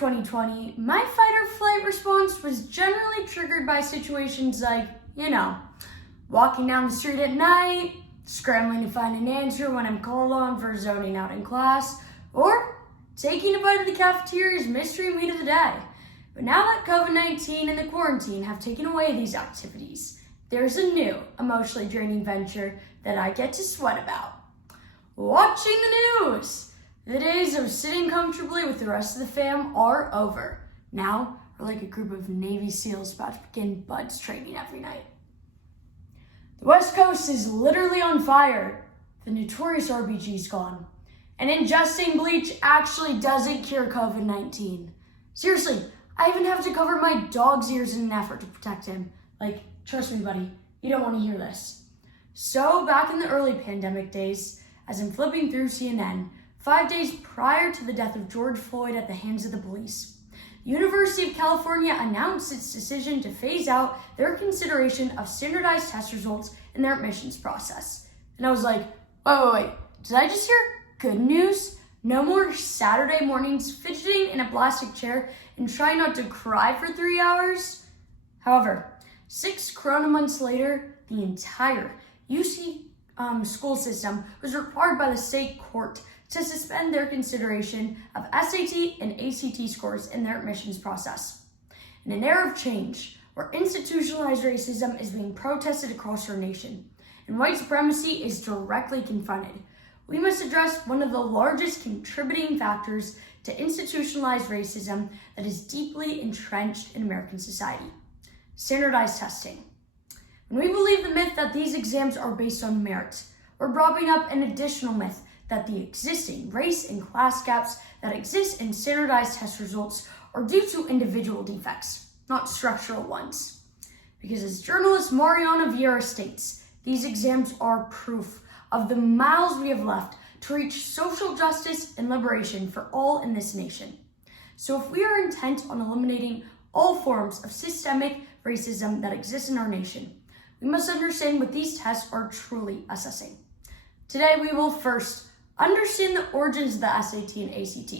2020, my fight or flight response was generally triggered by situations like, walking down the street at night, scrambling to find an answer when I'm called on for zoning out in class, or taking a bite of the cafeteria's mystery meat of the day. But now that COVID-19 and the quarantine have taken away these activities, there's a new emotionally draining venture that I get to sweat about. Watching the news! The days of sitting comfortably with the rest of the fam are over. Now, we're like a group of Navy SEALs about to begin BUD/S training every night. The West Coast is literally on fire. The notorious RBG's gone. And ingesting bleach actually doesn't cure COVID-19. Seriously, I even have to cover my dog's ears in an effort to protect him. Trust me, buddy, you don't want to hear this. So, back in the early pandemic days, as I'm flipping through CNN, 5 days prior to the death of George Floyd at the hands of the police, the University of California announced its decision to phase out their consideration of standardized test results in their admissions process. And I was like, wait, did I just hear good news? No more Saturday mornings fidgeting in a plastic chair and trying not to cry for 3 hours? However, 6 corona months later, the entire UC school system was required by the state court to suspend their consideration of SAT and ACT scores in their admissions process. In an era of change, where institutionalized racism is being protested across our nation, and white supremacy is directly confronted, we must address one of the largest contributing factors to institutionalized racism that is deeply entrenched in American society: standardized testing. When we believe the myth that these exams are based on merit, we're propping up an additional myth that the existing race and class gaps that exist in standardized test results are due to individual defects, not structural ones. Because as journalist Mariana Vieira states, these exams are proof of the miles we have left to reach social justice and liberation for all in this nation. So if we are intent on eliminating all forms of systemic racism that exist in our nation, we must understand what these tests are truly assessing. Today, we will first understand the origins of the SAT and ACT.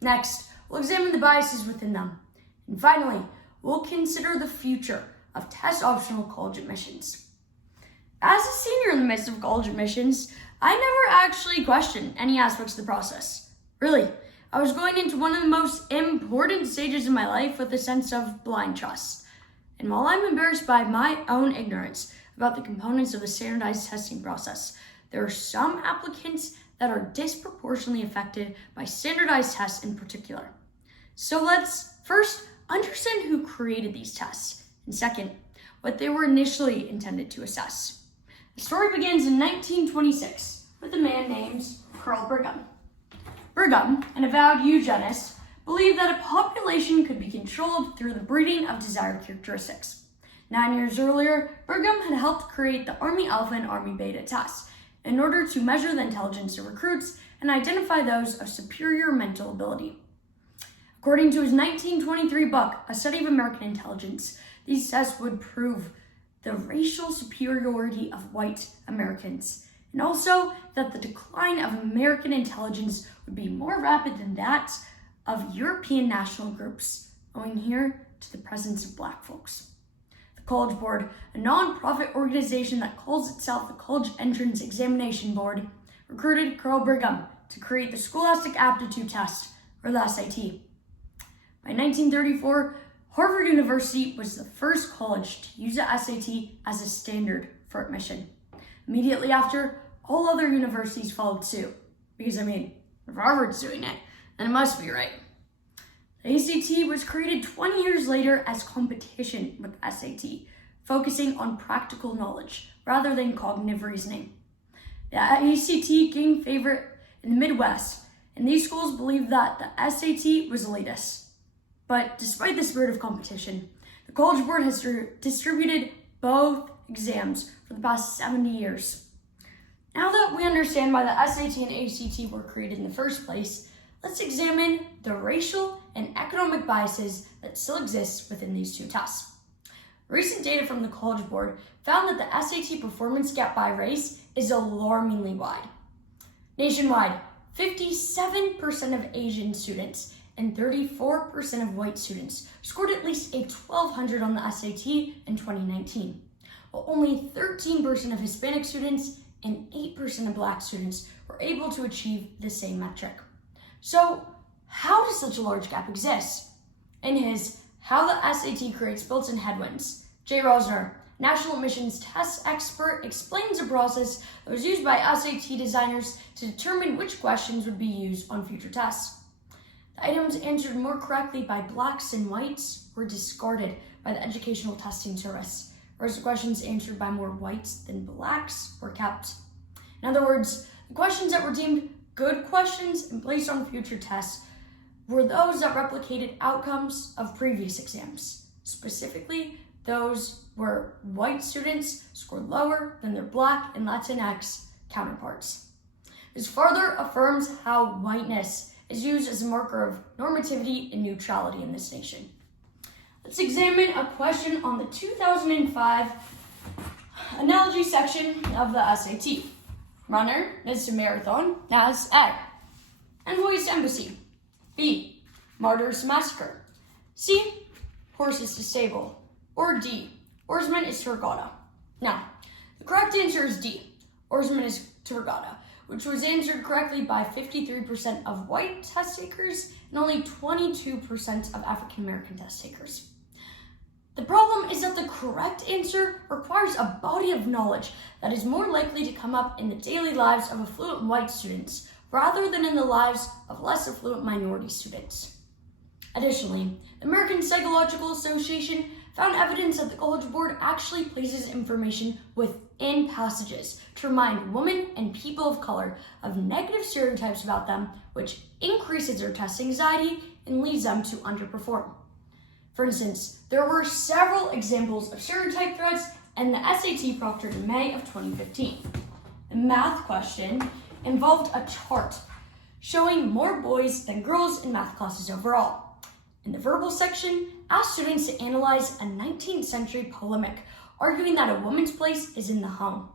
Next, we'll examine the biases within them. And finally, we'll consider the future of test-optional college admissions. As a senior in the midst of college admissions, I never actually questioned any aspects of the process. Really, I was going into one of the most important stages of my life with a sense of blind trust. And while I'm embarrassed by my own ignorance about the components of the standardized testing process, there are some applicants that are disproportionately affected by standardized tests in particular. So let's first understand who created these tests, and second, what they were initially intended to assess. The story begins in 1926 with a man named Carl Brigham. Brigham, an avowed eugenist, believed that a population could be controlled through the breeding of desired characteristics. 9 years earlier, Brigham had helped create the Army Alpha and Army Beta tests in order to measure the intelligence of recruits and identify those of superior mental ability. According to his 1923 book, A Study of American Intelligence, these tests would prove the racial superiority of white Americans, and also that the decline of American intelligence would be more rapid than that of European national groups, owing here to the presence of Black folks. The College Board, a non-profit organization that calls itself the College Entrance Examination Board, recruited Carl Brigham to create the Scholastic Aptitude Test, or the SAT. By 1934, Harvard University was the first college to use the SAT as a standard for admission. Immediately after, all other universities followed suit. Because, if Harvard's doing it, then it must be right. The ACT was created 20 years later as competition with SAT, focusing on practical knowledge rather than cognitive reasoning. The ACT gained favor in the Midwest, and these schools believed that the SAT was elitist. But despite the spirit of competition, the College Board has distributed both exams for the past 70 years. Now that we understand why the SAT and ACT were created in the first place, let's examine the racial and economic biases that still exist within these two tests. Recent data from the College Board found that the SAT performance gap by race is alarmingly wide. Nationwide, 57% of Asian students and 34% of white students scored at least a 1200 on the SAT in 2019, while only 13% of Hispanic students and 8% of Black students were able to achieve the same metric. So, how does such a large gap exist? In his How the SAT Creates Built-in Headwinds, Jay Rosner, National Admissions Test expert, explains a process that was used by SAT designers to determine which questions would be used on future tests. The items answered more correctly by Blacks and whites were discarded by the Educational Testing Service, whereas the questions answered by more whites than Blacks were kept. In other words, the questions that were deemed good questions and placed on future tests were those that replicated outcomes of previous exams. Specifically, those where white students scored lower than their Black and Latinx counterparts. This further affirms how whiteness is used as a marker of normativity and neutrality in this nation. Let's examine a question on the 2005 analogy section of the SAT. Runner is to marathon as A. Envoys to embassy. B. Martyrs to massacre. C. Horses to stable. Or D. Oarsman is to regatta. Now, the correct answer is D. Oarsman is to regatta, which was answered correctly by 53% of white test takers and only 22% of African American test takers. The problem is that the correct answer requires a body of knowledge that is more likely to come up in the daily lives of affluent white students rather than in the lives of less affluent minority students. Additionally, the American Psychological Association found evidence that the College Board actually places information within passages to remind women and people of color of negative stereotypes about them, which increases their test anxiety and leads them to underperform. For instance, there were several examples of stereotype threats in the SAT proctored in May of 2015. The math question involved a chart showing more boys than girls in math classes overall. In the verbal section, asked students to analyze a 19th century polemic arguing that a woman's place is in the home.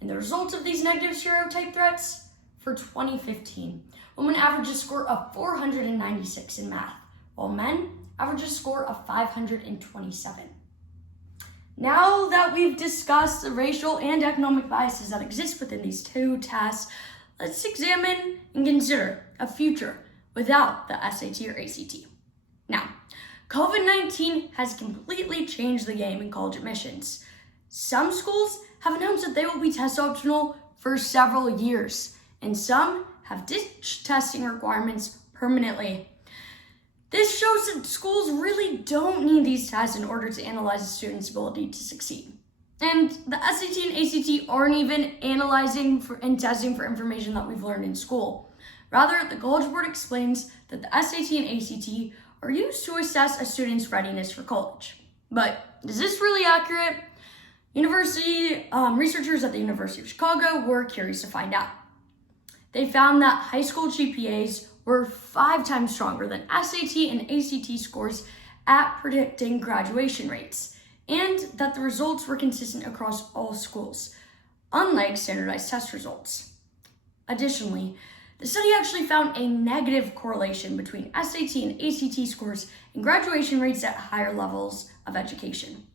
And the results of these negative stereotype threats, for 2015, women averaged a score of 496 in math, while men averaged a score of 527. Now that we've discussed the racial and economic biases that exist within these two tests, let's examine and consider a future without the SAT or ACT. Now, COVID-19 has completely changed the game in college admissions. Some schools have announced that they will be test optional for several years, and some have ditched testing requirements permanently. This shows that schools really don't need these tests in order to analyze a student's ability to succeed. And the SAT and ACT aren't even analyzing and testing for information that we've learned in school. Rather, the College Board explains that the SAT and ACT are used to assess a student's readiness for college. But is this really accurate? Researchers at the University of Chicago were curious to find out. They found that high school GPAs were 5 times stronger than SAT and ACT scores at predicting graduation rates, and that the results were consistent across all schools, unlike standardized test results. Additionally, the study actually found a negative correlation between SAT and ACT scores and graduation rates at higher levels of education.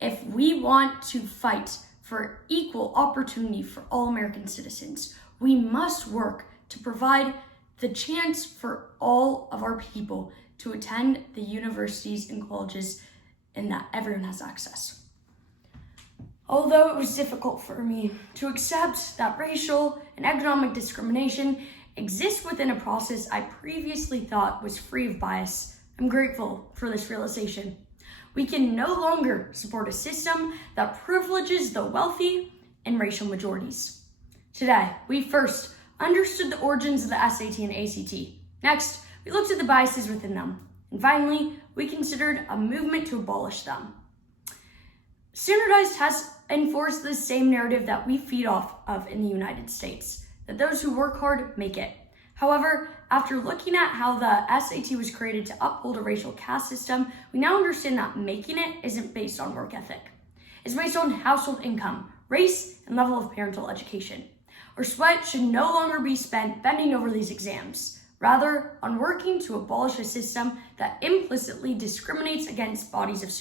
If we want to fight for equal opportunity for all American citizens, we must work to provide the chance for all of our people to attend the universities and colleges and that everyone has access. Although it was difficult for me to accept that racial and economic discrimination exists within a process I previously thought was free of bias, I'm grateful for this realization. We can no longer support a system that privileges the wealthy and racial majorities. Today, we first understood the origins of the SAT and ACT. Next, we looked at the biases within them. And finally, we considered a movement to abolish them. Standardized tests enforce the same narrative that we feed off of in the United States, that those who work hard make it. However, after looking at how the SAT was created to uphold a racial caste system, we now understand that making it isn't based on work ethic. It's based on household income, race, and level of parental education. Our sweat should no longer be spent bending over these exams. rather on working to abolish a system that implicitly discriminates against bodies of